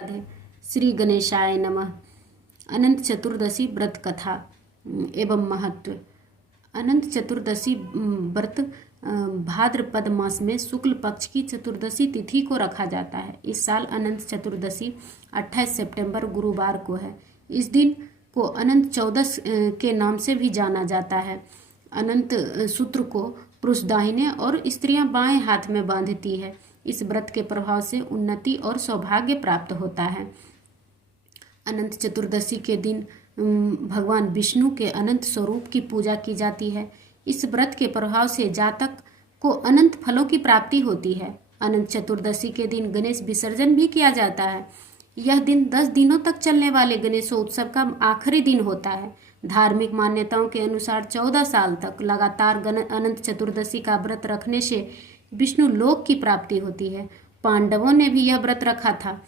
राधे। श्री गणेशाय नमः। अनंत चतुर्दशी व्रत कथा एवं महत्व। अनंत चतुर्दशी व्रत भाद्रपद मास में शुक्ल पक्ष की चतुर्दशी तिथि को रखा जाता है। इस साल अनंत चतुर्दशी 28 सितंबर गुरुवार को है। इस दिन को अनंत चौदस के नाम से भी जाना जाता है। अनंत सूत्र को पुरुष दाहिने और स्त्रियां बाएं हाथ में बांधती है। इस व्रत के प्रभाव से उन्नति और सौभाग्य प्राप्त होता है। अनंत चतुर्दशी के दिन भगवान विष्णु के अनंत स्वरूप की पूजा की जाती है। इस व्रत के प्रभाव से जातक को अनंत फलों की प्राप्ति होती है। अनंत चतुर्दशी के दिन गणेश विसर्जन भी किया जाता है। यह दिन 10 दिनों तक चलने वाले गणेशोत्सव का आखिरी दिन होता है। धार्मिक मान्यताओं के अनुसार 14 साल तक लगातार अनंत चतुर्दशी का व्रत रखने से विष्णु लोक की प्राप्ति होती है। पांडवों ने भी यह व्रत रखा था।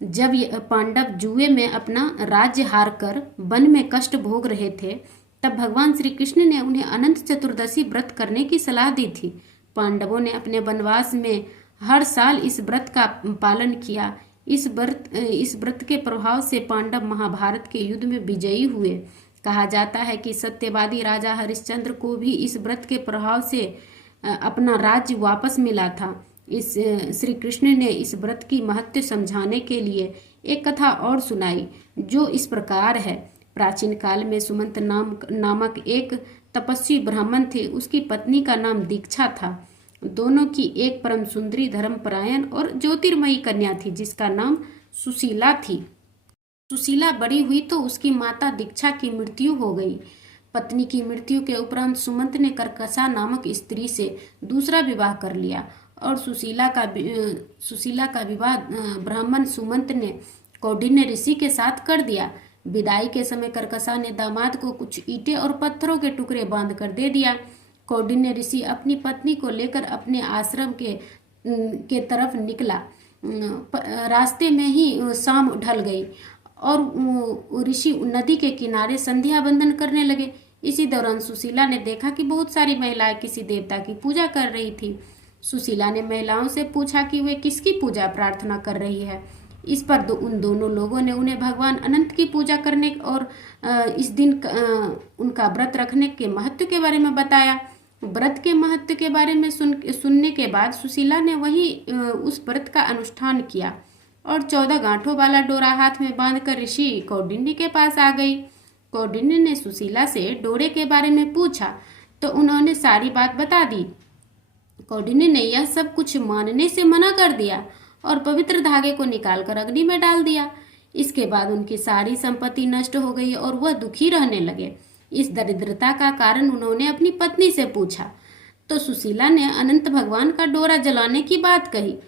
जब पांडव जुए में अपना राज्य हार कर वन में कष्ट भोग रहे थे, तब भगवान श्री कृष्ण ने उन्हें अनंत चतुर्दशी व्रत करने की सलाह दी थी। पांडवों ने अपने वनवास में हर साल इस व्रत का पालन किया। इस व्रत के प्रभाव से पांडव महाभारत के युद्ध में विजयी हुए। कहा जाता है कि सत्यवादी राजा हरिश्चंद्र को भी इस व्रत के प्रभाव से अपना राज्य वापस मिला था। इस श्री कृष्ण ने इस व्रत की महत्व समझाने के लिए एक कथा और सुनाई, जो इस प्रकार है। प्राचीन काल में सुमंत नामक एक तपस्वी ब्राह्मण थे। उसकी पत्नी का नाम दीक्षा था। दोनों की एक परम सुंदरी, धर्मपरायण और ज्योतिर्मयी कन्या थी, जिसका नाम सुशीला थी। सुशीला बड़ी हुई तो उसकी माता दीक्षा की मृत्यु हो गई। पत्नी की मृत्यु के उपरांत सुमंत ने कर्कशा नामक स्त्री से दूसरा विवाह कर लिया और सुशीला का विवाह ब्राह्मण सुमंत ने कौंडिन्य ऋषि के साथ कर दिया। विदाई के समय कर्कशा ने दामाद को कुछ ईंटें और पत्थरों के टुकड़े बांध कर दे दिया। कौंडिन्य ऋषि अपनी पत्नी को लेकर अपने आश्रम के तरफ निकला। रास्ते में ही शाम ढल गई और ऋषि नदी के किनारे संध्या बंदन करने लगे। इसी दौरान सुशीला ने देखा कि बहुत सारी महिलाएं किसी देवता की पूजा कर रही थी। सुशीला ने महिलाओं से पूछा कि वे किसकी पूजा प्रार्थना कर रही है। इस पर उन दोनों लोगों ने उन्हें भगवान अनंत की पूजा करने और इस दिन उनका व्रत रखने के महत्व के बारे में बताया। व्रत के महत्व के बारे में सुनने के बाद सुशीला ने उस व्रत का अनुष्ठान किया और 14 गांठों वाला डोरा हाथ में बांधकर ऋषि कौंडिन्य के पास आ गई। कौंडिन्य ने सुशीला से डोरे के बारे में पूछा तो उन्होंने सारी बात बता दी। कौंडिन्य ने यह सब कुछ मानने से मना कर दिया और पवित्र धागे को निकालकर अग्नि में डाल दिया। इसके बाद उनकी सारी संपत्ति नष्ट हो गई और वह दुखी रहने लगे। इस दरिद्रता का कारण उन्होंने अपनी पत्नी से पूछा तो सुशीला ने अनंत भगवान का डोरा जलाने की बात कही।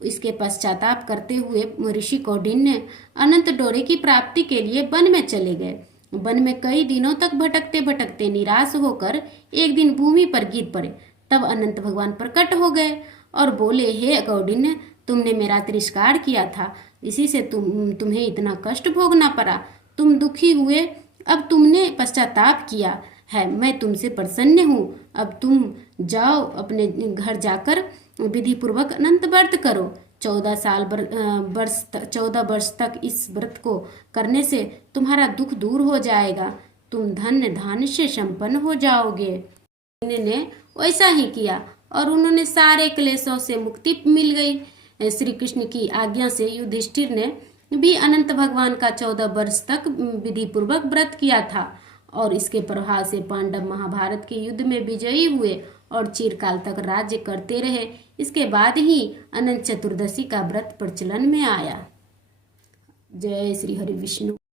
इसके पश्चाताप करते हुए ऋषि कौंडिन्य अनंत डोरे की प्राप्ति के लिए वन में चले गए। वन में कई दिनों तक भटकते भटकते निराश होकर एक दिन भूमि पर गिर पड़े। तब अनंत भगवान प्रकट हो गए और बोले, हे कौंडिन्य, तुमने मेरा तिरस्कार किया था, इसी से तुम्हें इतना कष्ट भोगना पड़ा। तुम दुखी हुए, अब तुमने पश्चाताप किया है, मैं तुमसे प्रसन्न हूँ। अब तुम जाओ, अपने घर जाकर विधि पूर्वक अनंत व्रत करो। 14 वर्ष तक इस व्रत को करने से तुम्हारा दुख दूर हो जाएगा। तुम धन्य धान्य से संपन्न हो जाओगे। ने वैसा ही किया और उन्होंने सारे क्लेशों से मुक्ति मिल गई। श्री कृष्ण की आज्ञा से युधिष्ठिर ने भी अनंत भगवान का 14 वर्ष तक विधि पूर्वक व्रत किया था और इसके प्रभाव से पांडव महाभारत के युद्ध में विजयी हुए और चिरकाल तक राज्य करते रहे। इसके बाद ही अनंत चतुर्दशी का व्रत प्रचलन में आया। जय श्री हरि विष्णु।